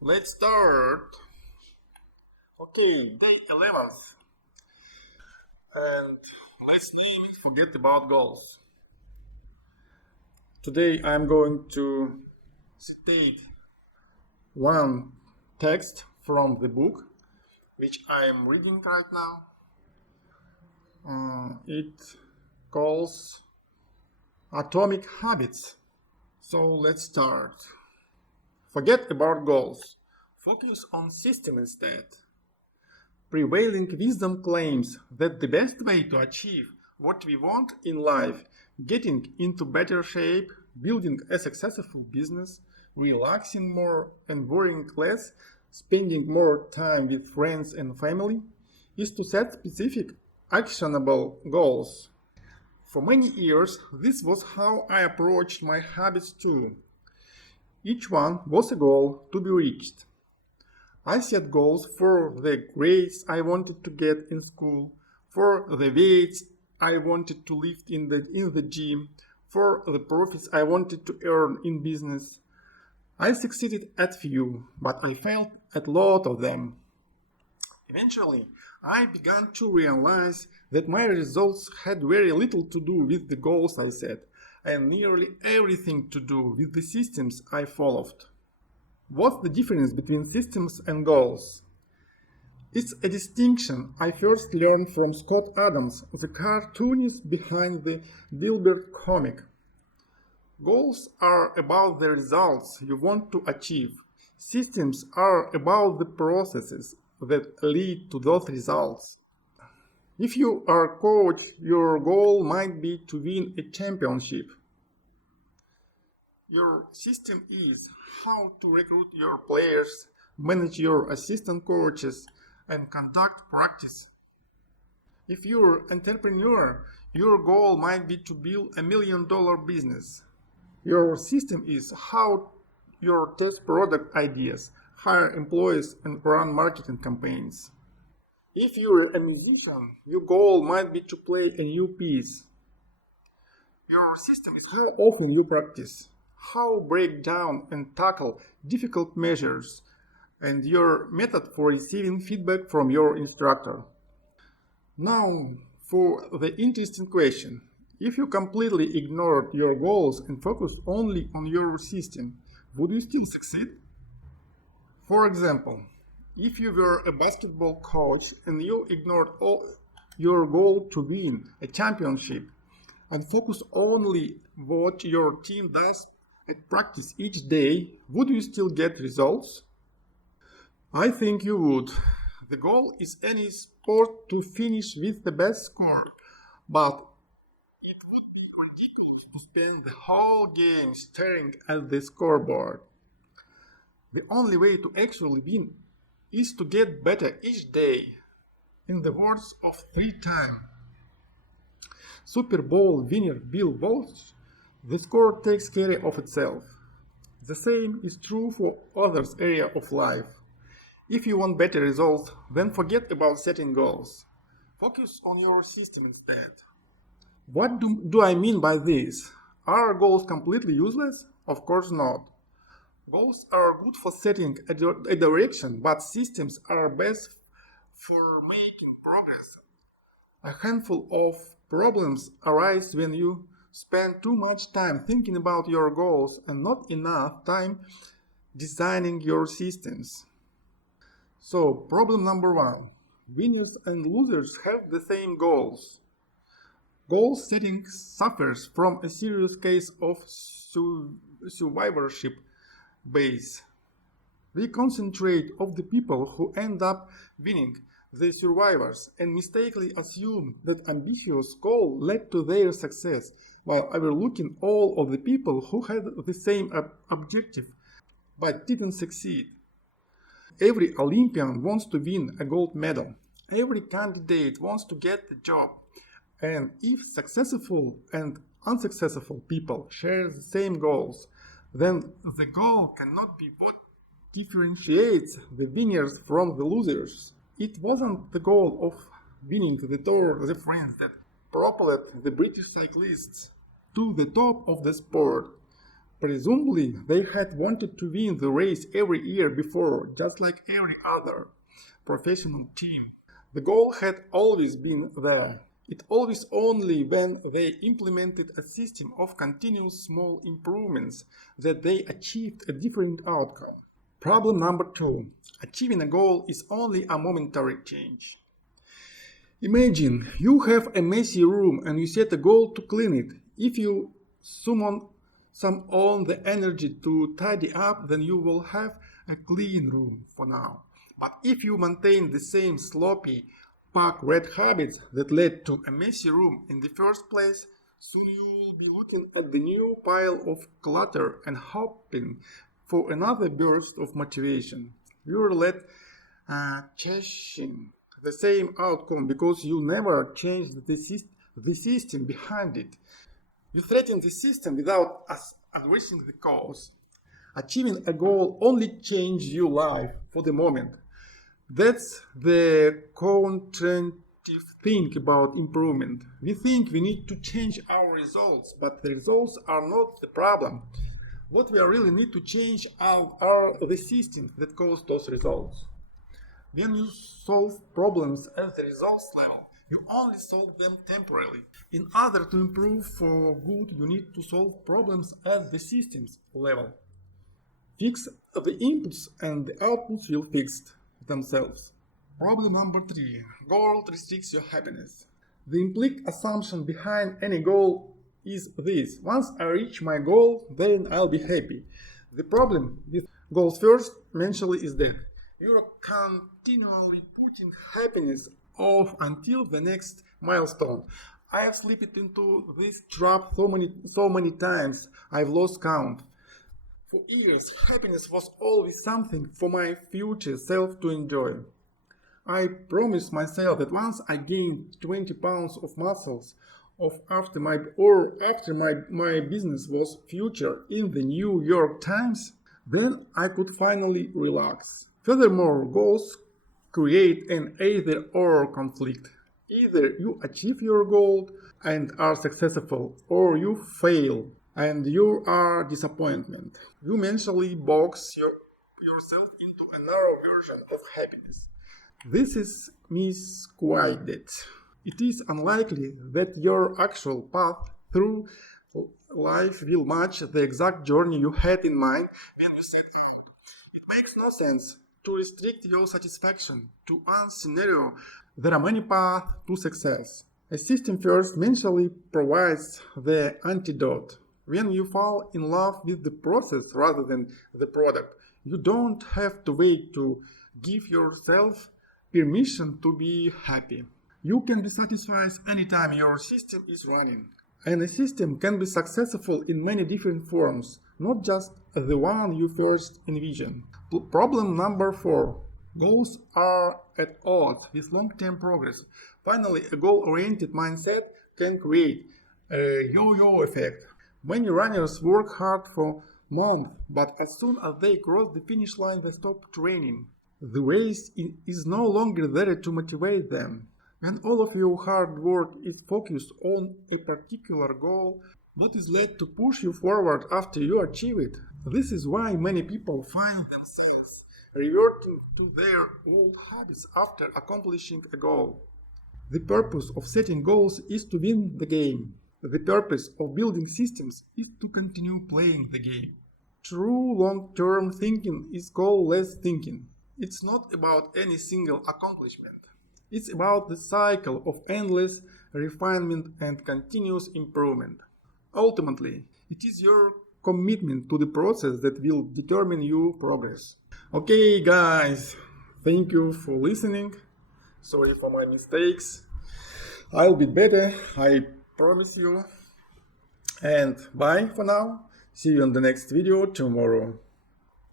Let's start. Okay, day 11th. And let's name it Forget About Goals. Today I'm going to citate one text from the book which I am reading right now. It calls Atomic Habits. So let's start. Forget about goals. Focus on system instead. Prevailing wisdom claims that the best way to achieve what we want in life, getting into better shape, building a successful business, relaxing more and worrying less, spending more time with friends and family, is to set specific, actionable goals. For many years, this was how I approached my habits too. Each one was a goal to be reached. I set goals for the grades I wanted to get in school, for the weights I wanted to lift in the gym, for the profits I wanted to earn in business. I succeeded at few, but I failed at a lot of them. Eventually, I began to realize that my results had very little to do with the goals I set, and nearly everything to do with the systems I followed. What's the difference between systems and goals? It's a distinction I first learned from Scott Adams, the cartoonist behind the Dilbert comic. Goals are about the results you want to achieve. Systems are about the processes that lead to those results. If you are a coach, your goal might be to win a championship. Your system is how to recruit your players, manage your assistant coaches, and conduct practice. If you're an entrepreneur, your goal might be to build $1 million business. Your system is how you test product ideas, hire employees, and run marketing campaigns. If you're a musician, your goal might be to play a new piece. Your system is how often you practice, how break down and tackle difficult measures, and your method for receiving feedback from your instructor. Now, for the interesting question. If you completely ignored your goals and focused only on your system, would you still succeed? For example, if you were a basketball coach and you ignored all your goal to win a championship and focus only what your team does at practice each day, would you still get results? I think you would. The goal is any sport to finish with the best score, but it would be ridiculous to spend the whole game staring at the scoreboard. The only way to actually win is to get better each day. In the words of three-time Super Bowl winner Bill Walsh, the score takes care of itself. The same is true for others area of life. If you want better results, then forget about setting goals. Focus on your system instead. What do I mean by this? Are goals completely useless? Of course not. Goals are good for setting a direction, but systems are best for making progress. A handful of problems arise when you spend too much time thinking about your goals and not enough time designing your systems. So, problem number one. Winners and losers have the same goals. Goal setting suffers from a serious case of survivorship bias. We concentrate on the people who end up winning, the survivors, and mistakenly assume that ambitious goal led to their success, while overlooking all of the people who had the same objective but didn't succeed. Every Olympian wants to win a gold medal. Every candidate wants to get the job. And if successful and unsuccessful people share the same goals, then the goal cannot be what differentiates the winners from the losers. It wasn't the goal of winning the Tour de France that propelled the British cyclists to the top of the sport. Presumably, they had wanted to win the race every year before, just like every other professional team. The goal had always been there. It always only when they implemented a system of continuous small improvements that they achieved a different outcome. Problem number 2. Achieving a goal is only a momentary change. Imagine you have a messy room and you set a goal to clean it. If you summon the energy to tidy up, then you will have a clean room for now. But if you maintain the same sloppy, pack rat habits that led to a messy room in the first place, soon you will be looking at the new pile of clutter and hoping for another burst of motivation. You're led chasing the same outcome because you never changed the system behind it. You threaten the system without addressing the cause. Achieving a goal only changes your life for the moment. That's the counterintuitive thing about improvement. We think we need to change our results, but the results are not the problem. What we really need to change are the systems that cause those results. When you solve problems at the results level, you only solve them temporarily. In order to improve for good, you need to solve problems at the systems level. Fix the inputs and the outputs will fix themselves. Problem number 3. Goal restricts your happiness. The implicit assumption behind any goal is this: once I reach my goal, then I'll be happy. The problem with goals first mentally is that you're continually putting happiness off until the next milestone. I have slipped into this trap so many times I've lost count. For years, happiness was always something for my future self to enjoy. I promised myself that once I gained 20 pounds of muscles, after my business was featured in the New York Times, then I could finally relax. Furthermore, goals create an either-or conflict. Either you achieve your goal and are successful, or you fail and you are disappointment. You mentally box yourself into a narrow version of happiness. This is misguided. It is unlikely that your actual path through life will match the exact journey you had in mind when you set out. It makes no sense to restrict your satisfaction to one scenario. There are many paths to success. A system first mentally provides the antidote. When you fall in love with the process rather than the product, you don't have to wait to give yourself permission to be happy. You can be satisfied anytime your system is running. And a system can be successful in many different forms, not just the one you first envision. Problem number 4. Goals are at odds with long-term progress. Finally, a goal-oriented mindset can create a yo-yo effect. Many runners work hard for months, but as soon as they cross the finish line, they stop training. The race is no longer there to motivate them. When all of your hard work is focused on a particular goal, what is led to push you forward after you achieve it? This is why many people find themselves reverting to their old habits after accomplishing a goal. The purpose of setting goals is to win the game. The purpose of building systems is to continue playing the game. True long-term thinking is goal-less thinking. It's not about any single accomplishment. It's about the cycle of endless refinement and continuous improvement. Ultimately, it is your commitment to the process that will determine your progress. Okay, guys, thank you for listening. Sorry for my mistakes. I'll be better, I promise you. And bye for now. See you in the next video tomorrow.